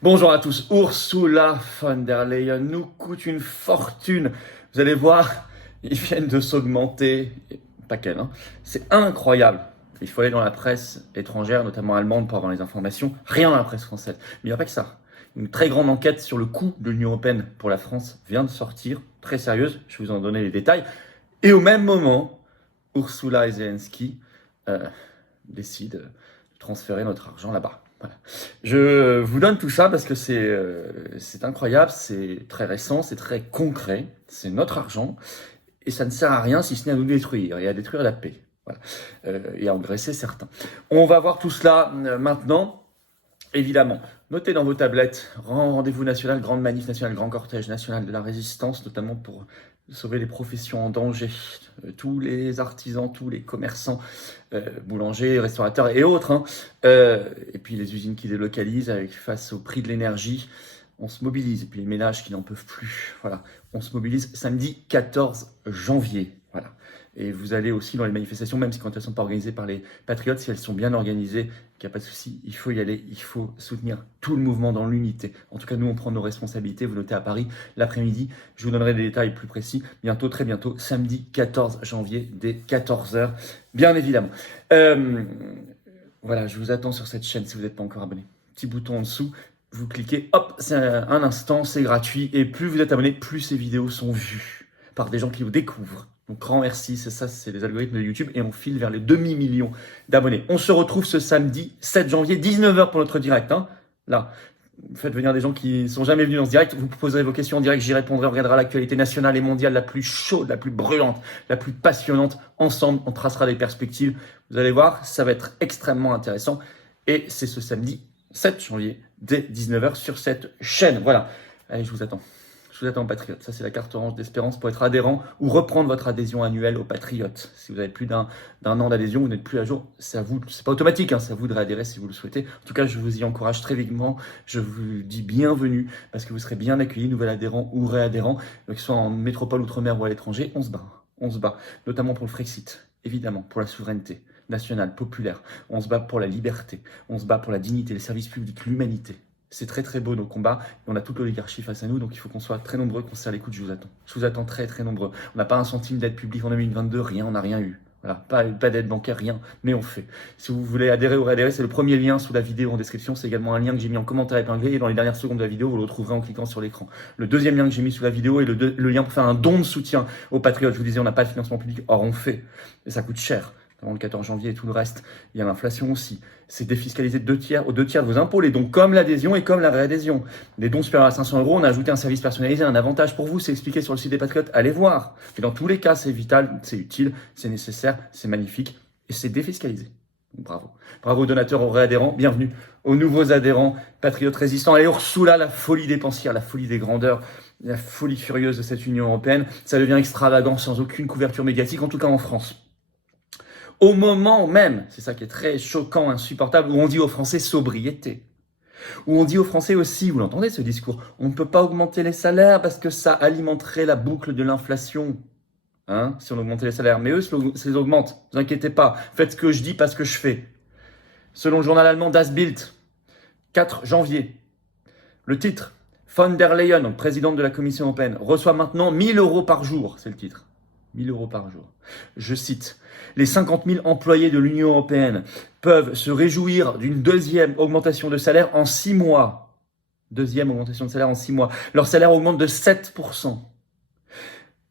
Bonjour à tous. Ursula von der Leyen nous coûte une fortune. Vous allez voir, ils viennent de s'augmenter. Pas qu'elle, hein. C'est incroyable. Il faut aller dans la presse étrangère, notamment allemande, pour avoir les informations. Rien dans la presse française. Mais il n'y a pas que ça. Une très grande enquête sur le coût de l'Union européenne pour la France vient de sortir. Très sérieuse. Je vais vous en donner les détails. Et au même moment, Ursula et Zelensky décident de transférer notre argent là-bas. Voilà. Je vous donne tout ça parce que c'est incroyable, c'est très récent, c'est très concret, c'est notre argent et ça ne sert à rien si ce n'est à nous détruire et à détruire la paix. Voilà. Et à engraisser certains. On va voir tout cela maintenant. Évidemment, notez dans vos tablettes, rendez-vous national, grande manif nationale, grand cortège national de la résistance, notamment pour sauver les professions en danger, tous les artisans, tous les commerçants, boulangers, restaurateurs et autres, hein. Et puis les usines qui délocalisent face au prix de l'énergie, on se mobilise. Et puis les ménages qui n'en peuvent plus, voilà, on se mobilise samedi 14 janvier, voilà. Et vous allez aussi dans les manifestations, même si quand elles ne sont pas organisées par les patriotes, si elles sont bien organisées, qu'il n'y a pas de souci, il faut y aller, il faut soutenir tout le mouvement dans l'unité. En tout cas, nous, on prend nos responsabilités. Vous notez à Paris, l'après-midi, je vous donnerai des détails plus précis, bientôt, très bientôt, samedi 14 janvier, dès 14h, bien évidemment. Voilà, je vous attends sur cette chaîne si vous n'êtes pas encore abonné. Petit bouton en dessous, vous cliquez, hop, c'est un instant, c'est gratuit, et plus vous êtes abonné, plus ces vidéos sont vues par des gens qui vous découvrent. Donc grand merci, c'est ça, c'est les algorithmes de YouTube et on file vers les demi-millions d'abonnés. On se retrouve ce samedi 7 janvier, 19h pour notre direct. Hein. Là, faites venir des gens qui ne sont jamais venus dans ce direct, vous poserez vos questions en direct, j'y répondrai, on regardera l'actualité nationale et mondiale la plus chaude, la plus brûlante, la plus passionnante. Ensemble, on tracera des perspectives. Vous allez voir, ça va être extrêmement intéressant. Et c'est ce samedi 7 janvier, dès 19h sur cette chaîne. Voilà, allez, je vous attends. Je vous attends, Patriote. Ça, c'est la carte orange d'Espérance pour être adhérent ou reprendre votre adhésion annuelle au Patriote. Si vous avez plus d'un an d'adhésion, vous n'êtes plus à jour, c'est à vous. C'est pas automatique, hein, c'est à vous de réadhérer si vous le souhaitez. En tout cas, je vous y encourage très vivement. Je vous dis bienvenue parce que vous serez bien accueillis, nouvel adhérent ou réadhérent, que ce soit en métropole, outre-mer ou à l'étranger. On se bat. On se bat. Notamment pour le Frexit, évidemment, pour la souveraineté nationale, populaire. On se bat pour la liberté. On se bat pour la dignité, les services publics, l'humanité. C'est très très beau nos combats, on a toute l'oligarchie face à nous, donc il faut qu'on soit très nombreux, qu'on se serre les coudes, je vous attends. Je vous attends très très nombreux. On n'a pas un centime d'aide publique en 2022, rien, on n'a rien eu. Voilà, pas d'aide bancaire, rien, mais on fait. Si vous voulez adhérer ou réadhérer, c'est le premier lien sous la vidéo en description, c'est également un lien que j'ai mis en commentaire épinglé et dans les dernières secondes de la vidéo, vous le retrouverez en cliquant sur l'écran. Le deuxième lien que j'ai mis sous la vidéo est le lien pour faire un don de soutien aux patriotes. Je vous disais, on n'a pas de financement public, or on fait, et ça coûte cher. Avant le 14 janvier et tout le reste, il y a l'inflation aussi. C'est défiscalisé aux 2 tiers de vos impôts, les dons comme l'adhésion et comme la réadhésion. Les dons supérieurs à 500 €, on a ajouté un service personnalisé, un avantage pour vous, c'est expliqué sur le site des Patriotes, allez voir. Mais dans tous les cas, c'est vital, c'est utile, c'est nécessaire, c'est magnifique et c'est défiscalisé. Donc, bravo. Bravo aux donateurs, aux réadhérents, bienvenue aux nouveaux adhérents, patriotes résistants. Allez, Ursula, la folie dépensière, la folie des grandeurs, la folie furieuse de cette Union européenne, ça devient extravagant sans aucune couverture médiatique, en tout cas en France. Au moment même, c'est ça qui est très choquant, insupportable, où on dit aux Français sobriété, où on dit aux Français aussi, vous l'entendez ce discours, on ne peut pas augmenter les salaires parce que ça alimenterait la boucle de l'inflation, hein, si on augmentait les salaires. Mais eux, ça les augmente, ne vous inquiétez pas, faites ce que je dis, pas ce que je fais. Selon le journal allemand Das Bild, 4 janvier, le titre, von der Leyen, donc présidente de la Commission européenne, reçoit maintenant 1 000 € par jour, c'est le titre. 1 000 € par jour. Je cite, les 50 000 employés de l'Union européenne peuvent se réjouir d'une deuxième augmentation de salaire en 6 mois. Deuxième augmentation de salaire en 6 mois. Leur salaire augmente de 7%.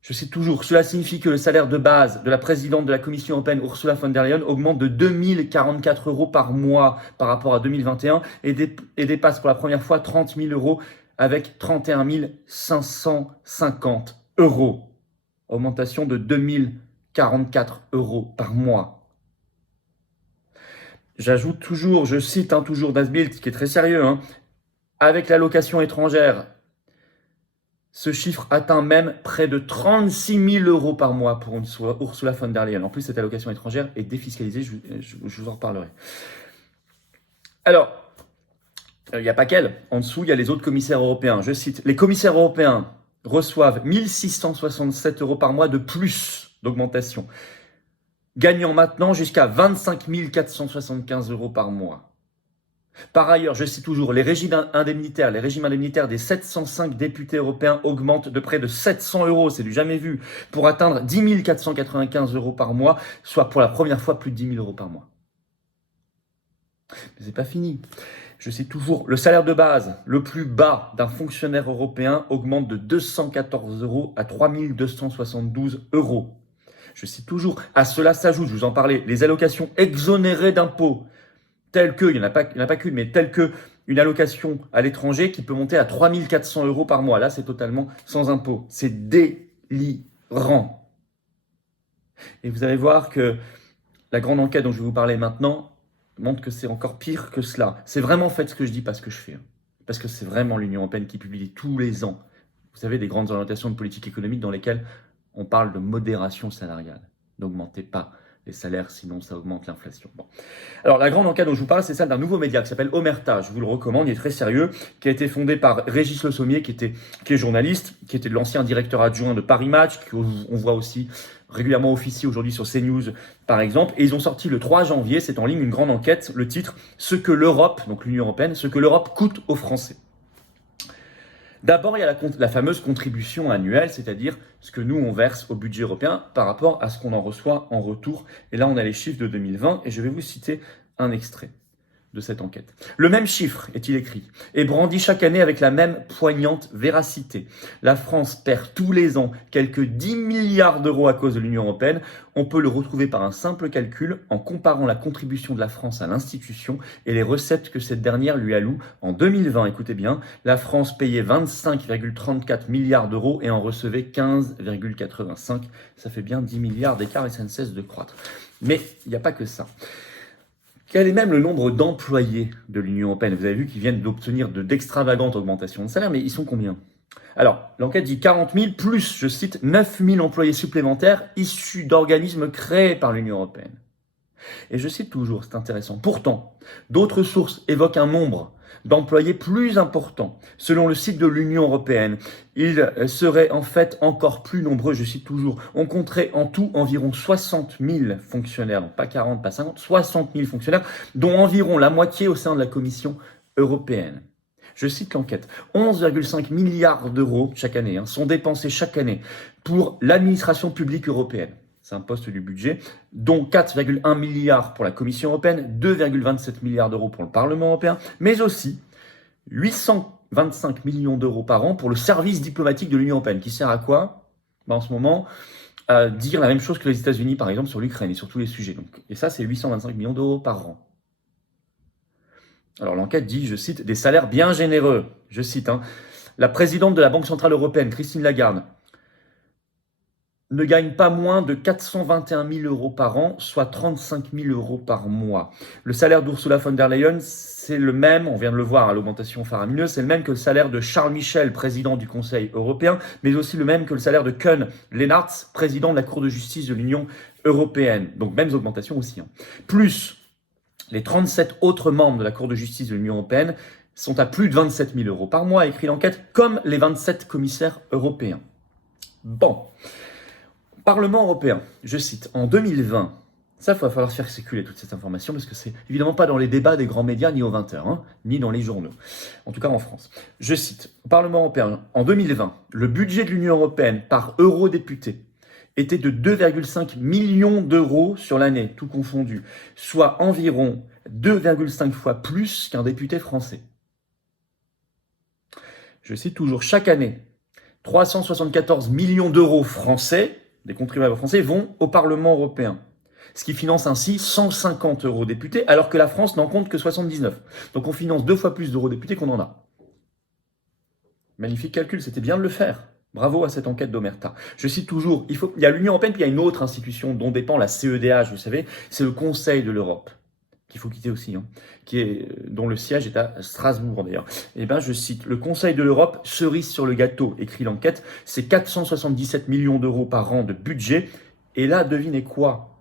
Je cite toujours, cela signifie que le salaire de base de la présidente de la Commission européenne, Ursula von der Leyen, augmente de 2 044 € par mois par rapport à 2021 et dépasse pour la première fois 30 000 € avec 31 550 €. Augmentation de 2 044 € par mois. J'ajoute toujours, je cite toujours Das Bild, qui est très sérieux, hein, avec l'allocation étrangère, ce chiffre atteint même près de 36 000 € par mois pour Ursula von der Leyen. En plus, cette allocation étrangère est défiscalisée, je vous en reparlerai. Alors, il n'y a pas qu'elle. En dessous, il y a les autres commissaires européens. Je cite, les commissaires européens reçoivent 1 667 € par mois de plus d'augmentation, gagnant maintenant jusqu'à 25 475 € par mois. Par ailleurs, je cite toujours, les régimes indemnitaires des 705 députés européens augmentent de près de 700 euros, c'est du jamais vu, pour atteindre 10 495 euros par mois, soit pour la première fois plus de 10 000 euros par mois. Mais c'est pas fini. Je cite toujours, le salaire de base le plus bas d'un fonctionnaire européen augmente de 214 euros à 3 272 euros. Je cite toujours, à cela s'ajoute, je vous en parlais, les allocations exonérées d'impôts, telles que, il n'y en a pas qu'une, mais telles que une allocation à l'étranger qui peut monter à 3 400 euros par mois. Là, c'est totalement sans impôt. C'est délirant. Et vous allez voir que la grande enquête dont je vais vous parler maintenant montre que c'est encore pire que cela. C'est vraiment fait ce que je dis, pas ce que je fais. Parce que c'est vraiment l'Union européenne qui publie tous les ans, vous savez, des grandes orientations de politique économique dans lesquelles on parle de modération salariale. N'augmentez pas les salaires, sinon ça augmente l'inflation. Bon. Alors, la grande enquête dont je vous parle, c'est celle d'un nouveau média qui s'appelle Omerta. Je vous le recommande, il est très sérieux, qui a été fondé par Régis Le Sommier, qui est journaliste, qui était de l'ancien directeur adjoint de Paris Match, qu'on voit aussi régulièrement officier aujourd'hui sur CNews, par exemple. Et ils ont sorti le 3 janvier, c'est en ligne, une grande enquête, le titre « Ce que l'Europe, donc l'Union européenne, ce que l'Europe coûte aux Français ». D'abord, il y a la fameuse contribution annuelle, c'est-à-dire ce que nous, on verse au budget européen par rapport à ce qu'on en reçoit en retour. Et là, on a les chiffres de 2020 et je vais vous citer un extrait de cette enquête. Le même chiffre, est-il écrit, est brandi chaque année avec la même poignante véracité. La France perd tous les ans quelques 10 milliards d'euros à cause de l'Union européenne. On peut le retrouver par un simple calcul en comparant la contribution de la France à l'institution et les recettes que cette dernière lui alloue. En 2020, écoutez bien, la France payait 25,34 milliards d'euros et en recevait 15,85. Ça fait bien 10 milliards d'écart et ça ne cesse de croître. Mais il n'y a pas que ça. Quel est même le nombre d'employés de l'Union européenne? Vous avez vu qu'ils viennent d'obtenir d'extravagantes augmentations de salaire, mais ils sont combien? Alors, l'enquête dit 40 000 plus, je cite, 9 000 employés supplémentaires issus d'organismes créés par l'Union européenne. Et je cite toujours, c'est intéressant. Pourtant, d'autres sources évoquent un nombre d'employés plus important. Selon le site de l'Union européenne, ils seraient en fait encore plus nombreux, je cite toujours. On compterait en tout environ 60 000 fonctionnaires, non pas 40, pas 50, 60 000 fonctionnaires, dont environ la moitié au sein de la Commission européenne. Je cite l'enquête. 11,5 milliards d'euros chaque année sont dépensés chaque année pour l'administration publique européenne. C'est un poste du budget, dont 4,1 milliards pour la Commission européenne, 2,27 milliards d'euros pour le Parlement européen, mais aussi 825 millions d'euros par an pour le service diplomatique de l'Union européenne, qui sert à quoi? En ce moment, à dire la même chose que les États-Unis, par exemple, sur l'Ukraine et sur tous les sujets. Et ça, c'est 825 millions d'euros par an. Alors l'enquête dit, je cite, des salaires bien généreux. Je cite, la présidente de la Banque Centrale Européenne, Christine Lagarde, ne gagne pas moins de 421 000 euros par an, soit 35 000 euros par mois. Le salaire d'Ursula von der Leyen, c'est le même, on vient de le voir, l'augmentation faramineuse, c'est le même que le salaire de Charles Michel, président du Conseil européen, mais aussi le même que le salaire de Koen Leenaerts, président de la Cour de justice de l'Union européenne. Donc mêmes augmentations aussi. Plus les 37 autres membres de la Cour de justice de l'Union européenne sont à plus de 27 000 euros par mois, écrit l'enquête, comme les 27 commissaires européens. Bon. Parlement européen, je cite, en 2020, ça, il va falloir faire circuler toute cette information parce que c'est évidemment pas dans les débats des grands médias ni aux 20h, ni dans les journaux, en tout cas en France. Je cite, au Parlement européen, en 2020, le budget de l'Union européenne par eurodéputé était de 2,5 millions d'euros sur l'année, tout confondu, soit environ 2,5 fois plus qu'un député français. Je cite toujours, chaque année, 374 millions d'euros français, des contribuables français, vont au Parlement européen, ce qui finance ainsi 150 eurodéputés, alors que la France n'en compte que 79. Donc on finance 2 fois plus d'eurodéputés qu'on en a. Magnifique calcul, c'était bien de le faire. Bravo à cette enquête d'Omerta. Je cite toujours, il y a l'Union européenne, puis il y a une autre institution dont dépend la CEDH, vous savez, c'est le Conseil de l'Europe, qu'il faut quitter aussi, dont le siège est à Strasbourg d'ailleurs. Eh bien, je cite, le Conseil de l'Europe, cerise sur le gâteau, écrit l'enquête, c'est 477 millions d'euros par an de budget. Et là, devinez quoi?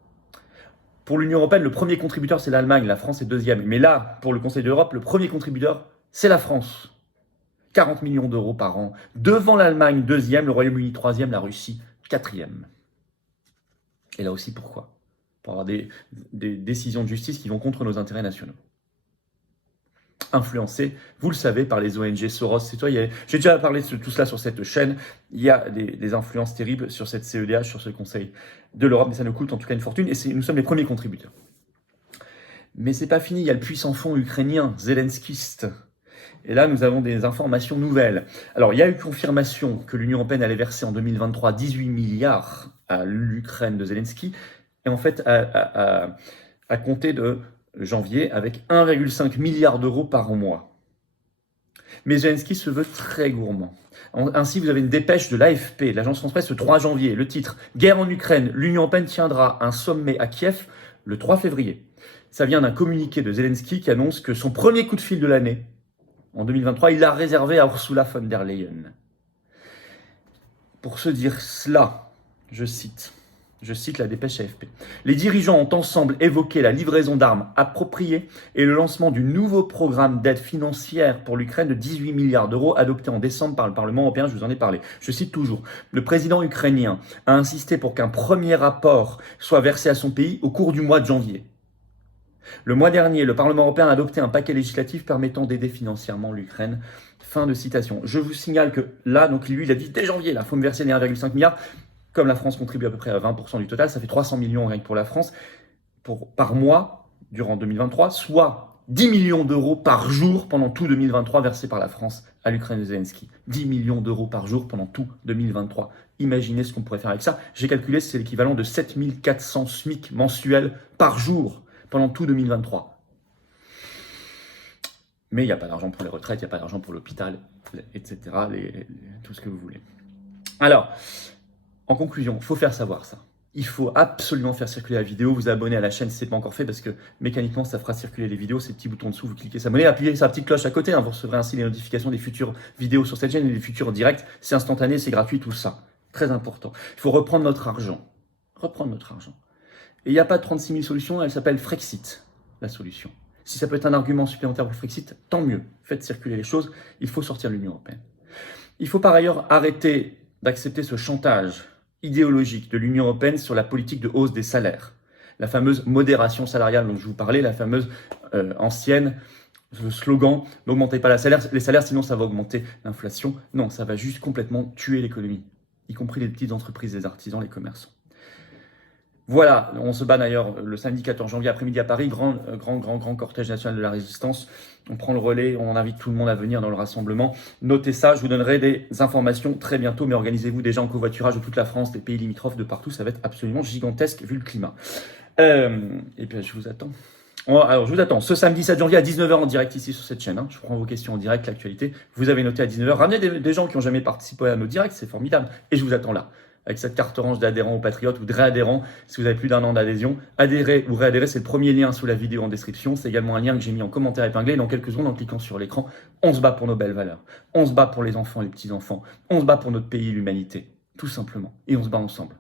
Pour l'Union européenne, le premier contributeur, c'est l'Allemagne, la France est deuxième. Mais là, pour le Conseil de l'Europe, le premier contributeur, c'est la France. 40 millions d'euros par an. Devant l'Allemagne, deuxième, le Royaume-Uni, troisième, la Russie, quatrième. Et là aussi, pourquoi? Pour avoir des décisions de justice qui vont contre nos intérêts nationaux. influencés, vous le savez, par les ONG Soros. J'ai déjà parlé de tout cela sur cette chaîne. Il y a des influences terribles sur cette CEDH, sur ce Conseil de l'Europe, mais ça nous coûte en tout cas une fortune, et nous sommes les premiers contributeurs. Mais c'est pas fini, il y a le puissant fond ukrainien, Zelenskist. Et là, nous avons des informations nouvelles. Alors, il y a eu confirmation que l'Union européenne allait verser en 2023 18 milliards à l'Ukraine de Zelensky, et en fait, à compter de janvier, avec 1,5 milliard d'euros par mois. Mais Zelensky se veut très gourmand. Ainsi, vous avez une dépêche de l'AFP, l'agence France-Presse, le 3 janvier. Le titre « Guerre en Ukraine, l'Union européenne tiendra un sommet à Kiev le 3 février ». Ça vient d'un communiqué de Zelensky qui annonce que son premier coup de fil de l'année, en 2023, il l'a réservé à Ursula von der Leyen. Pour se dire cela, je cite la dépêche AFP. Les dirigeants ont ensemble évoqué la livraison d'armes appropriées et le lancement du nouveau programme d'aide financière pour l'Ukraine de 18 milliards d'euros adopté en décembre par le Parlement européen, je vous en ai parlé. Je cite toujours. Le président ukrainien a insisté pour qu'un premier rapport soit versé à son pays au cours du mois de janvier. Le mois dernier, le Parlement européen a adopté un paquet législatif permettant d'aider financièrement l'Ukraine. Fin de citation. Je vous signale que là, donc lui, il a dit dès janvier, il faut me verser les 1,5 milliard. Comme la France contribue à peu près à 20% du total, ça fait 300 millions rien que pour la France par mois durant 2023, soit 10 millions d'euros par jour pendant tout 2023 versés par la France à l'Ukraine de Zelensky. 10 millions d'euros par jour pendant tout 2023. Imaginez ce qu'on pourrait faire avec ça. J'ai calculé, c'est l'équivalent de 7400 SMIC mensuels par jour pendant tout 2023. Mais il n'y a pas d'argent pour les retraites, il n'y a pas d'argent pour l'hôpital, etc., tout ce que vous voulez. Alors, en conclusion, il faut faire savoir ça. Il faut absolument faire circuler la vidéo, vous abonner à la chaîne si ce n'est pas encore fait, parce que mécaniquement, ça fera circuler les vidéos, ces petits boutons dessous, vous cliquez s'abonner, appuyez sur la petite cloche à côté, vous recevrez ainsi les notifications des futures vidéos sur cette chaîne et des futurs directs. C'est instantané, c'est gratuit, tout ça. Très important. Il faut reprendre notre argent. Et il n'y a pas 36 000 solutions, elle s'appelle Frexit, la solution. Si ça peut être un argument supplémentaire pour le Frexit, tant mieux. Faites circuler les choses, il faut sortir de l'Union européenne. Il faut par ailleurs arrêter d'accepter ce chantage idéologique de l'Union européenne sur la politique de hausse des salaires. La fameuse modération salariale dont je vous parlais, la fameuse ancienne slogan « n'augmentez pas les salaires, sinon ça va augmenter l'inflation ». Non, ça va juste complètement tuer l'économie, y compris les petites entreprises, les artisans, les commerçants. Voilà, on se bat d'ailleurs le samedi 14 janvier après-midi à Paris, grand cortège national de la résistance. On prend le relais, on invite tout le monde à venir dans le rassemblement. Notez ça, je vous donnerai des informations très bientôt, mais organisez-vous déjà en covoiturage de toute la France, des pays limitrophes, de partout, ça va être absolument gigantesque vu le climat. Et puis je vous attends. Alors je vous attends ce samedi 7 janvier à 19h en direct ici sur cette chaîne. Je prends vos questions en direct, l'actualité. Vous avez noté à 19h. Ramenez des gens qui n'ont jamais participé à nos directs, c'est formidable. Et je vous attends là. Avec cette carte orange d'adhérents aux Patriotes ou de réadhérents, si vous avez plus d'1 an d'adhésion. Adhérer ou réadhérer, c'est le premier lien sous la vidéo en description. C'est également un lien que j'ai mis en commentaire épinglé. Dans quelques secondes, en cliquant sur l'écran, on se bat pour nos belles valeurs. On se bat pour les enfants et les petits-enfants. On se bat pour notre pays et l'humanité. Tout simplement. Et on se bat ensemble.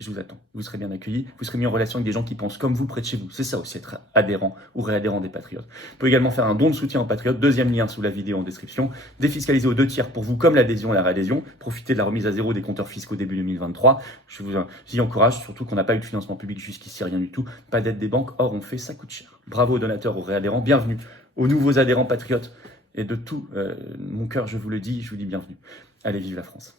Je vous attends. Vous serez bien accueillis. Vous serez mis en relation avec des gens qui pensent comme vous près de chez vous. C'est ça aussi être adhérent ou réadhérent des Patriotes. Vous pouvez également faire un don de soutien aux Patriotes. Deuxième lien sous la vidéo en description. Défiscaliser aux 2 tiers pour vous comme l'adhésion et la réadhésion. Profitez de la remise à zéro des compteurs fiscaux début 2023. Je vous y encourage, surtout qu'on n'a pas eu de financement public jusqu'ici, rien du tout. Pas d'aide des banques. Or, on fait, ça coûte cher. Bravo aux donateurs, aux réadhérents. Bienvenue aux nouveaux adhérents Patriotes. Et de tout mon cœur, je vous le dis, je vous dis bienvenue. Allez, vive la France.